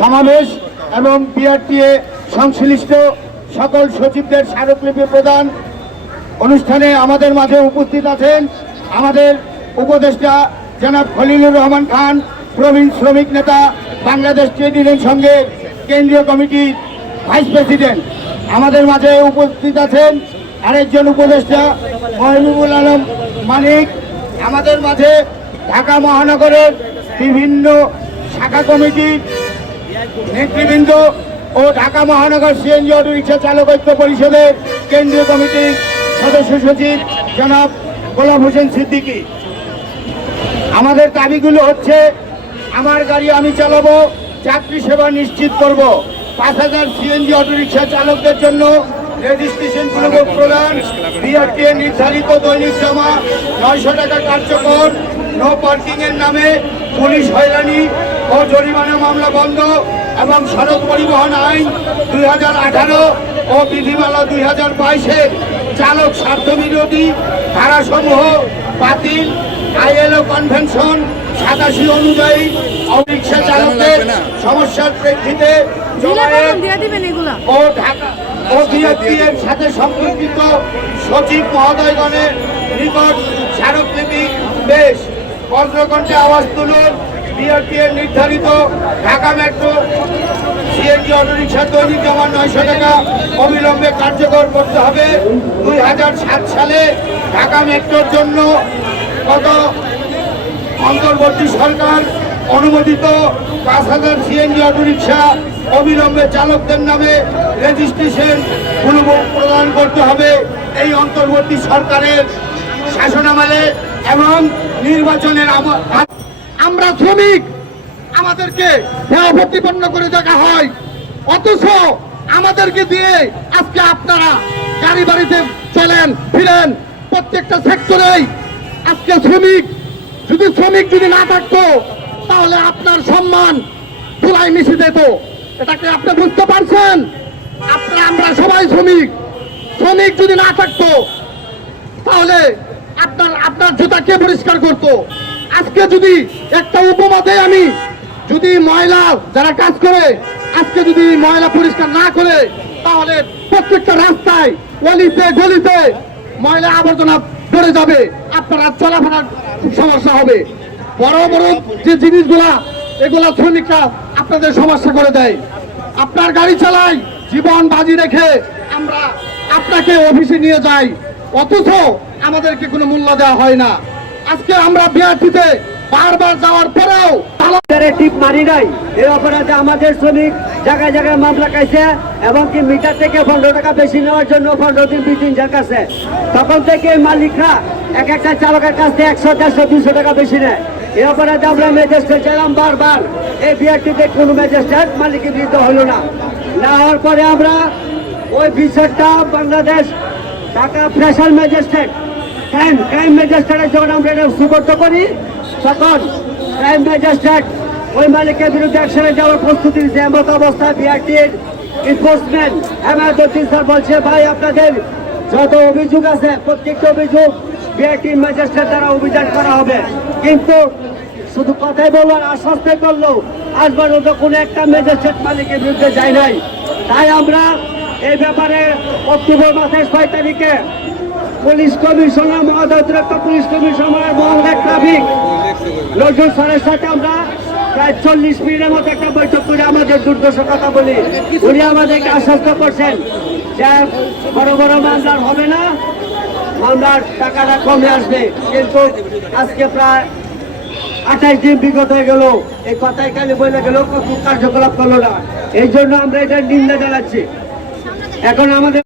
সমাবেশ এবং বিআরটিএ সংশ্লিষ্ট সকল সচিবদের স্মারকলিপি প্রদান অনুষ্ঠানে আমাদের মাঝে উপস্থিত আছেন আমাদের উপদেষ্টা জনাব খলিলুর রহমান খান, প্রবীণ শ্রমিক নেতা, বাংলাদেশ ট্রেড ইউনিয়ন সংঘের কেন্দ্রীয় কমিটির ভাইস প্রেসিডেন্ট। আমাদের মাঝে উপস্থিত আছেন আরেকজন উপদেষ্টা মহিবুল আলম মানিক। আমাদের মাঝে ঢাকা মহানগরের বিভিন্ন শাখা কমিটির নেতৃবৃন্দ ও ঢাকা মহানগর সিএনজি অটো রিক্সা চালক ঐক্য পরিষদের কেন্দ্রীয় কমিটির সদস্য সচিব জনাব গোলাম হোসেন সিদ্দিকী। আমাদের দাবিগুলো হচ্ছে, আমার গাড়ি আমি চালাবো, যাত্রী সেবা নিশ্চিত করব, 5000 সিএনজি অটো রিক্সা চালকদের জন্য রেজিস্ট্রেশন পুনর্ভোগ প্রদান, বিআরটিএ নির্ধারিত দৈনিক জমা 900 টাকা কার্যকর, নো পার্কিং এর নামে পুলিশ হয়রানি ও জরিমানা মামলা বন্ধ এবং সড়ক পরিবহন আইন 2018 ও বিধিমালা 2022-এর চালক স্বার্থবিরোধী ধারাসমূহ বাতিল, আইএলও কনভেনশন 87 অনুযায়ী রিক্সা চালকদের সমস্যার প্রেক্ষিতে ও ঢাকা ও বিআরটিএর সাথে সম্পর্কিত সচিব মহোদয়গণের নিকট স্মারকলিপি পেশ। বজ্রকণ্ঠে আওয়াজ তুলুন, বিআরটিএর নির্ধারিত ঢাকা মেট্রো সিএনজি অটোরিকশার দৈনিক জমা 900 টাকা অবিলম্বে কার্যকর করতে হবে। 2007 সালে ঢাকা মেট্রোর জন্য গত অন্তর্বর্তী সরকার অনুমোদিত 5000 সিএনজি অটোরিকশা অবিলম্বে চালকদের নামে রেজিস্ট্রেশন পুনর্ভোগ প্রদান করতে হবে। এই অন্তর্বর্তী সরকারের শাসনামলে এবং নির্বাচনের আমরা শ্রমিক, আমাদেরকে প্রতিপন্ন করে দেখা হয়, অথচ আমাদেরকে দিয়ে আজকে আপনারা গাড়ি বাড়িতে চলেন ফিরেন। প্রত্যেকটা সেক্টরেই আজকে শ্রমিক যদি না থাকতো তাহলে আপনার সম্মান ধুলায় মিশে যেত। এটাকে আপনি বুঝতে পারছেন? আমরা সবাই শ্রমিক যদি না থাকতো তাহলে আপনার জুতা কে পরিষ্কার করতো? আজকে যদি একটা উপমা দেয়, আমি যদি ময়লা যারা কাজ করে আজকে যদি ময়লা পরিষ্কার না করে তাহলে প্রত্যেকটা রাস্তায় অলিতে গলিতে ময়লা আবর্জনা পড়ে যাবে, আপনারা চলাফেরার খুব সমস্যা হবে। বড় বড় যে জিনিসগুলা এগুলা শ্রমিকরা আপনাদের সমস্যা করে দেয়। আপনার গাড়ি চালাই জীবন বাজি রেখে আমরা আপনাকে অফিসে নিয়ে যাই, অথচ আমাদেরকে কোনো মূল্য দেওয়া হয় না। আজকে আমরা বিআরটিতে বারবার যাওয়ার পরেও টিপ মারি নাই। এই অপরাধে আমাদের শ্রমিক জায়গায় জায়গায় মামলা খাইছে এবং কি মিটার থেকে 15 টাকা বেশি নেওয়ার জন্য 15 দিন 20 দিন যার কাছে, তখন থেকে মালিকরা এক একটা চালকের কাছ থেকে 100, 150, 200 টাকা বেশি নেয়। এই অপরাধে আমরা ম্যাজিস্ট্রেট চাইলাম বারবার, এই বিআরটিতে কোনো ম্যাজিস্ট্রেট মালিকের বিরুদ্ধে হলো না। না হওয়ার পরে আমরা ওই বিষয়টা Bangladesh Dhaka special magistrate crime ম্যাজিস্ট্রেটের যখন আমরা এটা সুপর্দ করি, তখন ক্রাইম ম্যাজিস্ট্রেট ওই মালিকের বিরুদ্ধে অ্যাকশনে যাওয়ার প্রস্তুতি নিচ্ছে। এমত অবস্থায় বিআরটির এনফোর্সমেন্ট এমার্জেন্সি স্যার বলছে, ভাই আপনাদের যত অভিযোগ আছে প্রত্যেকটা অভিযোগ বিআরটির ম্যাজিস্ট্রেট দ্বারা অভিযান করা হবে। কিন্তু শুধু কথাই বললো, আশ্বাস করলো, আজ পর্যন্ত কোনো একটা ম্যাজিস্ট্রেট মালিকের বিরুদ্ধে যায় নাই। তাই আমরা এই ব্যাপারে অক্টোবর মাসের 6 তারিখে পুলিশ কমিশনার মহোদয়, অতিরিক্ত পুলিশ কমিশনার মহোদয় ট্রাফিক নজরুল স্যারের সাথে আমরা প্রায় 40 মিনিটের মতো একটা বৈঠক করে আমাদের দুর্দশা কথা বলি। উনি আমাদেরকে আশ্বস্ত করছেন যে বড় বড় মামলার হবে না, মামলার টাকাটা কমে আসবে। কিন্তু আজকে প্রায় 28 দিন বিগত হয়ে গেল, এই কথাই খালি বলে গেল, কার্যকলাপ করলো না। এই জন্য আমরা এটা নিন্দা জানাচ্ছি। এখন আমাদের